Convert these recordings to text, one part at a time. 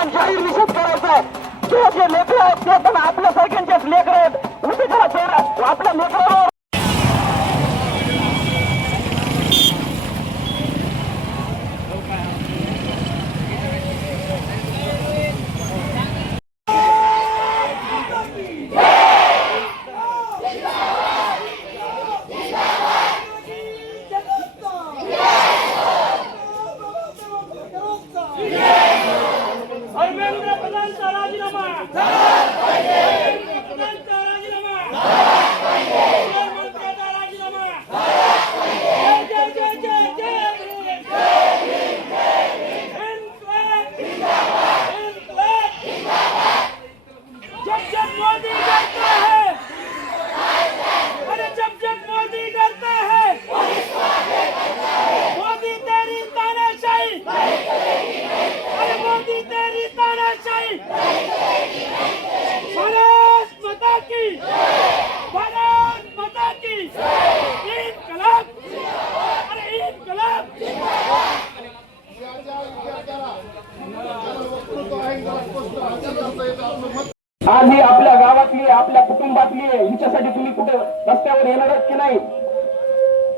आपण जाहीर निषेध करायचा आहे. ते जे लेकरं आहेत ते पण आपल्यासारख्यांचेच लेकरं आहेत. उद्या आपल्या लेकरावर आज ही आपल्या गावातली आपल्या कुटुंबातली हिच्यासाठी तुम्ही कुठे रस्त्यावर येणारच की नाही?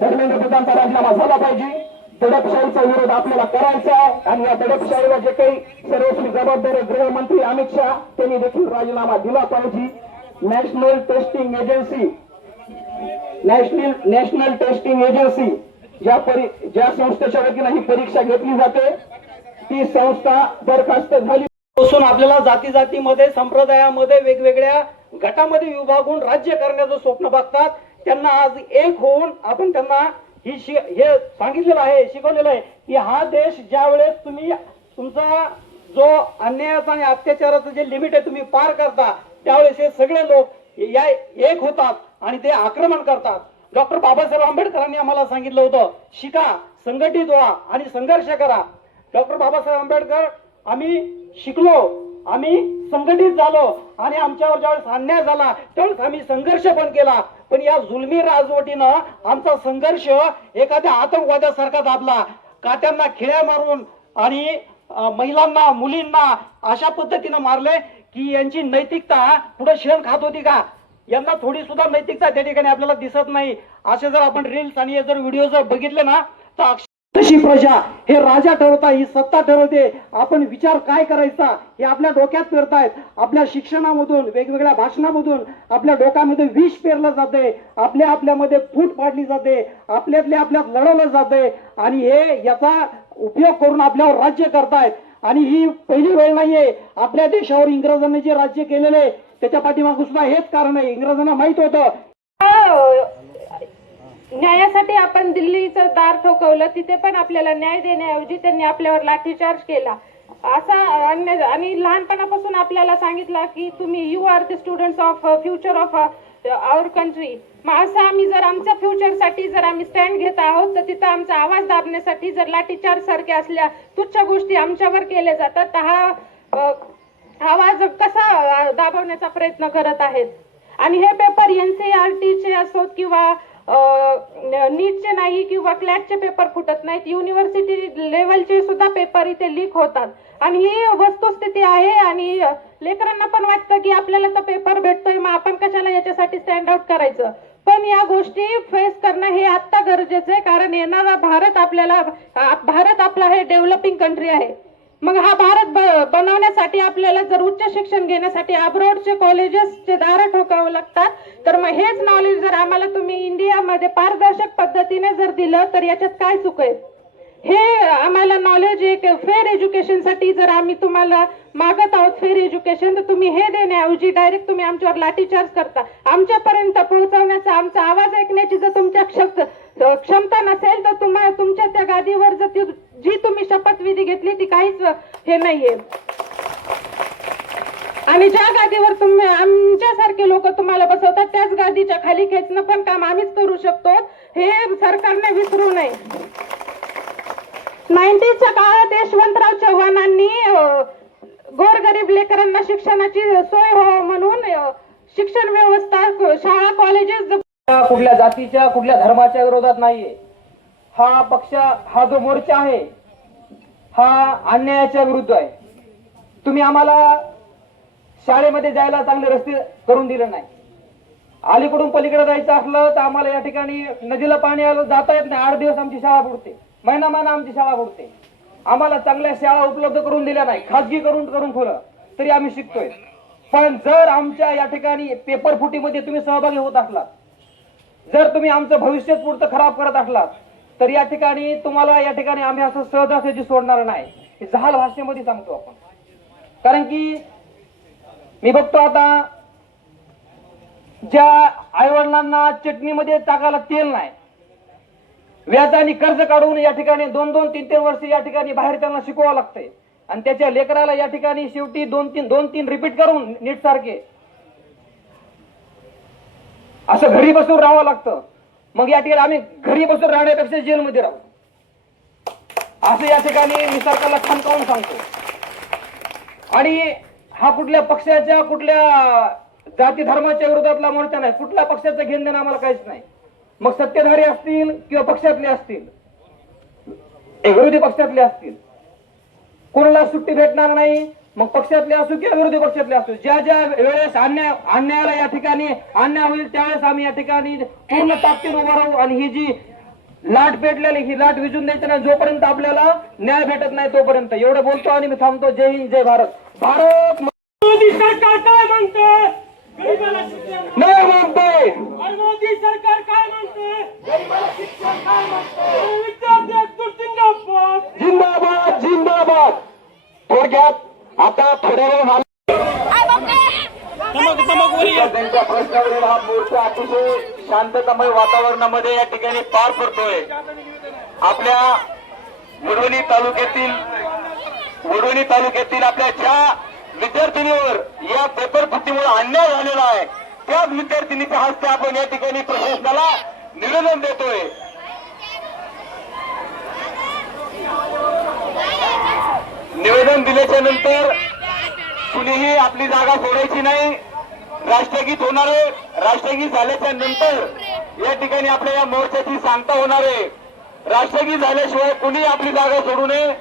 धर्मेंद्र प्रधानचा राजीनामा झाला पाहिजे. दडपशाहीचा विरोध आपल्याला करायचा आहे आणि या दडपशाहीला जे काही सर्वस्वी जबाबदार गृहमंत्री अमित शहा त्यांनी देखील राजीनामा दिला पाहिजे. नॅशनल टेस्टिंग एजन्सी ज्या संस्थेच्या वतीने ही परीक्षा घेतली जाते ती संस्था बरखास्त झाली असून आपल्याला जाती जातीमध्ये संप्रदायामध्ये वेगवेगळ्या गटामध्ये विभागून राज्य करण्याचं स्वप्न बघतात. त्यांना आज एक होऊन आपण त्यांना हे सांगितलेलं आहे, शिकवलेलं आहे की हा देश ज्या वेळेस तुम्ही तुमचा जो अन्यायाचा आणि अत्याचाराचं जे लिमिट आहे तुम्ही पार करता त्यावेळेस हे सगळे लोक या एक होतात आणि ते आक्रमण करतात. डॉक्टर बाबासाहेब आंबेडकरांनी आम्हाला सांगितलं होतं, शिका, संघटित व्हा आणि संघर्ष करा. डॉक्टर बाबासाहेब आंबेडकर आम्ही शिकलो, आम्ही संघटित झालो आणि आमच्यावर ज्यावेळेस अन्याय झाला त्यावेळेस आम्ही संघर्ष पण केला. पण या जुलमी राजवटीनं आमचा संघर्ष एखाद्या आतंकवाद्यासारखा दाबला. काट्यांना खिळ्या मारून आणि महिलांना मुलींना अशा पद्धतीनं मारले की यांची नैतिकता पुढे शेण खात होती का? यांना थोडी सुद्धा नैतिकता त्या ठिकाणी आपल्याला दिसत नाही. असे जर आपण रील्स आणि जर व्हिडिओ जर बघितले ना तर तशी प्रजा हे राजा ठरवता, ही सत्ता ठरवते. आपण विचार काय करायचा हे आपल्या डोक्यात पेरतायत. आपल्या शिक्षणामधून वेगवेगळ्या भाषणामधून आपल्या डोक्यामध्ये विष पेरलं जाते, आपल्यामध्ये फूट पाडली जाते, आपल्यात लढवलं जाते आणि हे याचा उपयोग करून आपल्यावर राज्य करतायत. आणि ही पहिली वेळ नाहीये. आपल्या देशावर इंग्रजांनी जे राज्य केलेले त्याच्या पाठीमागे सुद्धा हेच कारण आहे. इंग्रजांना माहित होतं न्यायासाठी आपण दिल्लीचं दार ठोकवलं, तिथे पण आपल्याला न्याय देण्याऐवजी त्यांनी आपल्यावर लाठीचार्ज केला. असा आणि लहानपणापासून आपल्याला सांगितलं की तुम्ही you are the students of future of our country. मग असं आम्ही जर आमच्या फ्युचरसाठी जर आम्ही स्टँड घेत आहोत तर तिथं आमचा आवाज दाबण्यासाठी जर लाठीचार्ज सारख्या असल्या तुच्छ गोष्टी आमच्यावर केल्या जातात तर हा आवाज कसा दाबवण्याचा प्रयत्न करत आहेत. आणि हे पेपर NCERTचे असोत किंवा नीटचे नाही किंवा क्लॅटचे पेपर फुटत नाहीत, युनिव्हर्सिटी लेवलचे सुद्धा पेपर इथे लीक होतात आणि ही वस्तुस्थिती आहे. आणि लेकरांना पण वाटतं की आपल्याला तर पेपर भेटतोय मग आपण कशाला याच्यासाठी स्टँड आउट करायचं. पण या गोष्टी फेस करणं हे आत्ता गरजेचं आहे, कारण येणारा भारत आपला हे डेव्हलपिंग कंट्री आहे. मग हा भारत बनवण्यासाठी आपल्याला जर उच्च शिक्षण घेण्यासाठी अब्रॉडचे कॉलेजेसचे दार ठोकावं लागतात तर मग हेच नॉलेज जर आम्हाला तुम्ही इंडियामध्ये पारदर्शक पद्धतीने जर दिलं तर याच्यात काय चूक आहे? हे आम्हाला नॉलेज एक फेअर एज्युकेशनसाठी जर आम्ही तुम्हाला मागत आहोत फेअर एज्युकेशन तर तुम्ही हे देण्याऐवजी डायरेक्ट तुम्ही आमच्यावर लाठीचार्ज करता. आमच्यापर्यंत पोहोचवण्याचा आमचा आवाज ऐकण्याची जर तुमच्या क्षमता नसेल तर तुमच्या त्या गादीवर जर जी तुम्ही शपथविधी घेतली ती काहीच हे नाहीये. आणि ज्या गादीवर तुम्ही आमच्यासारखे लोक तुम्हाला बसवतात त्याच गादीच्या खाली खेचणं पण काम आम्हीच करू शकतो, हे सरकारने विसरू नये. 90च्या काळात यशवंतराव चव्हाणांनी गोरगरीब लेकरांना शिक्षणाची सोय हो म्हणून शिक्षण व्यवस्था, शाळा, कॉलेजेस कुठल्या जातीच्या कुठल्या धर्माच्या विरोधात नाहीये. हा पक्ष, हा जो मोर्चा आहे हा अन्यायाच्या विरुद्ध आहे. तुम्ही आम्हाला शाळेमध्ये जायला चांगले रस्ते करून दिले नाही. अलीकडून पलीकडे जायचं असलं तर आम्हाला या ठिकाणी नदीला पाणी आलं जाता येत नाही. 8 दिवस आमची शाळा बुडते, महिना आमची शाळा बुडते. आम्हाला चांगल्या शाळा उपलब्ध करून दिल्या नाही, खाजगी करून ठेवलं तरी आम्ही शिकतोय. पण जर आमच्या या ठिकाणी पेपर फुटीमध्ये तुम्ही सहभागी होत असलात, जर तुम्ही आमचं भविष्यच पुढचं खराब करत असलात, तर या ठिकाणी तुम्हाला या ठिकाणी आम्ही असं सहजासहजी सोडणार नाही. हे जहाल भाषेमध्ये सांगतो आपण. कारण की मी बघतो आता ज्या आईवडिलांना चटणीमध्ये टाकायला तेल नाही, व्याजाने कर्ज काढून या ठिकाणी 2-2, 3-3 वर्ष या ठिकाणी बाहेर त्यांना शिकवावं लागतंय आणि त्याच्या लेकराला या ठिकाणी शेवटी 2-3 रिपीट करून नीट सारखे असं घरी बसून राहावं लागतं. मग या ठिकाणी आम्ही घरी बसून राहण्यापेक्षा जेलमध्ये राहू असं या ठिकाणी मी सरकारला ठणकावून सांगतो. आणि हा कुठल्या पक्षाच्या कुठल्या जाती धर्माच्या विरोधातला मोर्चा नाही, कुठल्या पक्षाचं घेणं देणं आम्हाला काहीच नाही. मग सत्ताधारी असतील किंवा पक्षातले असतील, विरोधी पक्षातले असतील, कोणाला सुट्टी भेटणार नाही. मग पक्षातले असो किंवा विरोधी पक्षातले असो, ज्या ज्या वेळेस अन्यायाला या ठिकाणी अन्याय होईल त्यावेळेस आम्ही या ठिकाणी पूर्ण ताकदीने उभा राहू. आणि ही जी लाट पेटलेली ही लाट विजून द्यायची नाही. जोपर्यंत आपल्याला न्याय भेटत नाही तोपर्यंत. एवढं बोलतो आणि मी थांबतो. जय हिंद, जय भारत. भारत मोदी सरकार काय म्हणते? गरीबाला शिक्षण नाही म्हणते. आणि मोदी सरकार काय म्हणते? गरीबाला शिक्षण काय म्हणते? विद्यार्थी एकजूट जिंदाबाद. जिंदाबाद जिंदाबाद. थोडक्यात आता थोड्या वेळ त्यांच्या प्रश्नावरील हा मोर्चा अतिशय शांततामय वातावरणामध्ये या ठिकाणी पार पडतोय. आपल्या वडवणी तालुक्यातील आपल्या ज्या विद्यार्थिनीवर या पेपर फुटीमुळे अन्याय झालेला आहे, त्याच विद्यार्थिनीच्या हस्ते आपण या ठिकाणी प्रशासनाला निवेदन देतोय. निवेदन दिल्याच्या नंतर कुणीही आपली जागा सोडायची नाही. राष्ट्रगीत होणार आहे. राष्ट्रगीत झाल्याच्या नंतर या ठिकाणी आपल्या या मोर्चाची सांगता होणार आहे. राष्ट्रगीत झाल्याशिवाय कुणी आपली जागा सोडू नये.